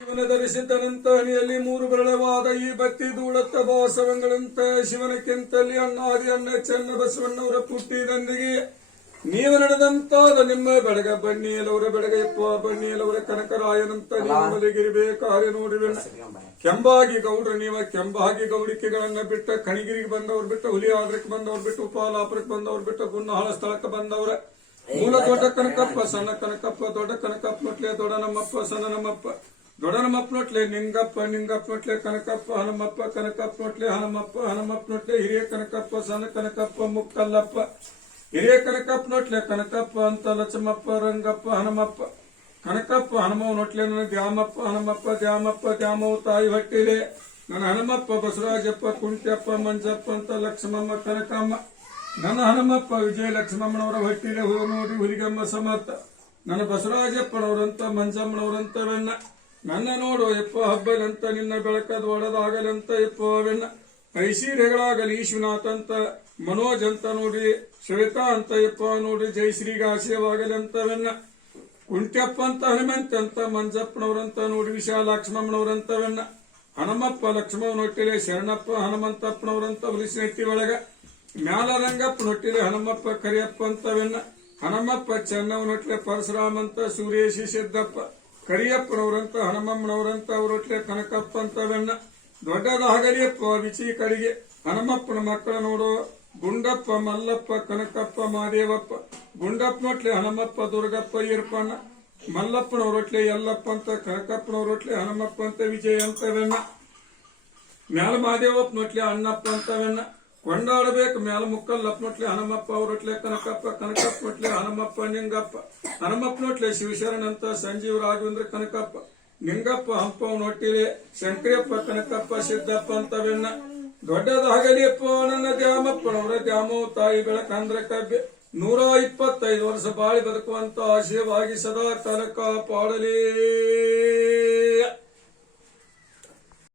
ಶಿವನ ಧರಿಸಿದ್ದನಂತ ಹಣಿಯಲ್ಲಿ ಮೂರು ಬೆರಳವಾದ ಈ ಬತ್ತಿ ದೂಡತ್ತ ಭಾಸವಂಗಳಂತ ಶಿವನ ಕೆಂತಲ್ಲಿ ಅಣ್ಣಾದಿ ಅನ್ನ ಚೆನ್ನ ಬಸವಣ್ಣವರ ಪುಟ್ಟಿದಂದಿಗೆ ನೀವು ನಡೆದಂತಾದ ನಿಮ್ಮ ಬೆಳಗ ಬನ್ನಿಯಲವರ ಬೆಳಗಪ್ಪ ಬನ್ನಿಯಲವರ ಕನಕರಾಯನಂತ ನೀವು ಮಲಗಿರಬೇಕಾರೆ ನೋಡಿವೆ ಕೆಂಬಾಗಿ ಗೌಡ್ರ ನೀವ ಕೆಂಬಾಗಿ ಗೌಡಿಕೆಗಳನ್ನ ಬಿಟ್ಟ ಕಣಿಗಿರಿಗೆ ಬಂದವ್ರು ಬಿಟ್ಟ ಹುಲಿ ಆದ್ರಕ್ಕೆ ಬಂದವ್ರು ಬಿಟ್ಟು ಉಪಾಲಾಪುರಕ್ಕೆ ಬಂದವ್ರು ಬಿಟ್ಟು ಗುನ್ನಹಾಳ ಸ್ಥಳಕ್ಕೆ ಬಂದವ್ರ ಮೂಲ ದೊಡ್ಡ ಕನಕಪ್ಪ ಸಣ್ಣ ಕನಕಪ್ಪ ದೊಡ್ಡ ಕನಕಪ್ಪ ನೋಟ್ಲೆ ದೊಡ್ಡ ನಮ್ಮಪ್ಪ ಸಣ್ಣ ನಮ್ಮಪ್ಪ ದೊಡ್ಡ ನಮ್ಮಪ್ಪ ನೋಟ್ಲೆ ನಿಂಗಪ್ಪ ನಿಂಗಪ್ಪ ನೋಟ್ಲೆ ಕನಕಪ್ಪ ಹನುಮಪ್ಪ ಕನಕಪ್ಪ ನೋಟ್ಲೆ ಹನುಮಪ್ಪ ಹನುಮಪ್ಪ ನೋಟ್ಲೆ ಹಿರಿಯ ಕನಕಪ್ಪ ಸಣ್ಣ ಕನಕಪ್ಪ ಮುಕ್ಕಲ್ಲಪ್ಪ ಹಿರಿಯ ಕನಕಪ್ಪ ನೋಟ್ಲೆ ಕನಕಪ್ಪ ಅಂತ ಲಕ್ಷ್ಮಪ್ಪ ರಂಗಪ್ಪ ಹನುಮಪ್ಪ ಕನಕಪ್ಪ ಹನುಮವ್ ನೋಟ್ಲೆ ನನ್ನ ದ್ಯಾಮಪ್ಪ ಹನುಮಪ್ಪ ದ್ಯಾಮಪ್ಪ ದ್ಯಾಮವ್ ತಾಯಿ ಹೊಟ್ಟಿಲೆ ನನ್ನ ಹನುಮಪ್ಪ ಬಸವರಾಜಪ್ಪ ಕುಂಟ್ಯಪ್ಪ ಮಂಜಪ್ಪ ಅಂತ ಲಕ್ಷ್ಮಮ್ಮ ಕನಕಮ್ಮ ನನ್ನ ಹನುಮಪ್ಪ ವಿಜಯ ಲಕ್ಷ್ಮಮ್ಮನವರ ಹೊಟ್ಟಿಲೆ ನೋಡಿ ಹುಲಿಗಮ್ಮ ಸಮರ್ಥ ನನ್ನ ಬಸವರಾಜಪ್ಪನವರಂತ ಮಂಜಮ್ಮನವರಂತ ವೆನ್ನ ನನ್ನ ನೋಡು ಎಪ್ಪ ಹಬ್ಬಲಂತ ನಿನ್ನ ಬೆಳಕದ ಒಡದಾಗಲಂತ ಎಪ್ಪ ವೆನ್ನ ಐಶೀರೆಗಳಾಗಲಿ ಈಶ್ವನಾಥ್ ಅಂತ ಮನೋಜ್ ಅಂತ ನೋಡಿ ಶ್ವೇತಾ ಅಂತ ಎಪ್ಪ ನೋಡಿ ಜಯಶ್ರೀಗ ಆಶಯವಾಗಲಂತ ವೆನ್ನ ಕುಂಟ್ಯಪ್ಪ ಅಂತ ಹನುಮಂತ ಅಂತ ಮಂಜಪ್ಪನವರಂತ ನೋಡಿ ವಿಶಾಲಾಕ್ಷ್ಮಮ್ಮನವರಂತ ವೆನ್ನ ಹನುಮಪ್ಪ ಲಕ್ಷ್ಮವನೊಟ್ಟಿಲೆ ಶರಣಪ್ಪ ಹನುಮಂತಪ್ಪನವರಂತ ಹುಲಿಸಿನಟ್ಟಿ ಒಳಗ ಮ್ಯಾಲ ರಂಗಪ್ಪ ನೊಟ್ಟಿಲೆ ಹನುಮಪ್ಪ ಕರಿಯಪ್ಪ ಅಂತವೆನ್ನ ಹನುಮಪ್ಪ ಚೆನ್ನವನೊಟ್ಲೆ ಪರಶುರಾಮಂತ ಸೂರ್ಯೇಶಿ ಸಿದ್ದಪ್ಪ ಕರಿಯಪ್ಪನವರಂತ ಹನುಮಮ್ಮನವರಂತ ಅವರೊಟ್ಲೆ ಕನಕಪ್ಪ ಅಂತವೆನ್ನ ದೊಡ್ಡದಾಗಲಿಯಪ್ಪ ಬಿಚಿ ಕಡೆಗೆ ಹನುಮಪ್ಪನ ಮಕ್ಕಳ ನೋಡೋ ಗುಂಡಪ್ಪ ಮಲ್ಲಪ್ಪ ಕನಕಪ್ಪ ಮಾದೇವಪ್ಪ ಗುಂಡಪ್ಪನೊಟ್ಲೆ ಹನುಮಪ್ಪ ದುರ್ಗಪ್ಪ ಈರ್ಪಣ್ಣ ಮಲ್ಲಪ್ಪನವರೊಟ್ಲೆ ಯಲ್ಲಪ್ಪ ಅಂತ ಕನಕಪ್ಪನವರೊಟ್ಲೆ ಹನುಮಪ್ಪ ಅಂತ ವಿಜಯ ಅಂತವೆನ್ನ ಮ್ಯಾಲ ಮಾದೇವಪ್ಪನೊಟ್ಲೆ ಅಣ್ಣಪ್ಪ ಅಂತವೆನ್ನ ಕೊಂಡಾಡಬೇಕು ಮ್ಯಾಲ ಮುಕ್ಕಲ್ಲಪ್ಪನೊಟ್ಲೆ ಹನುಮಪ್ಪ ಅವರೊಟ್ಲೆ ಕನಕಪ್ಪ ಕನಕಪ್ಪನೊಟ್ಲೆ ಹನುಮಪ್ಪ ನಿಂಗಪ್ಪ ಹನುಮಪ್ಪನೊಟ್ಲೆ ಶಿವಶರಣ ಅಂತ ಸಂಜೀವ ರಾಘವೇಂದ್ರ ಕನಕಪ್ಪ ನಿಂಗಪ್ಪ ಹಂಪವನೊಟ್ಟಿಲೆ ಶಂಕರಪ್ಪ ಕನಕಪ್ಪ ಸಿದ್ದಪ್ಪ ಅಂತವೆನ್ನ ದೊಡ್ಡದಾಗಲಿಯಪ್ಪ ನನ್ನ ದ್ಯಾಮಪ್ಪನವರ ದ್ಯಾಮೋ ತಾಯಿ ಬೆಳಕಂದ್ರ ಕಬ್ಬೆ 125 ವರ್ಷ ಬಾಳಿ ಬದುಕುವಂತ ಆಶಯವಾಗಿ ಸದಾ ಕಾಲ ಕಾಪಾಡಲೇ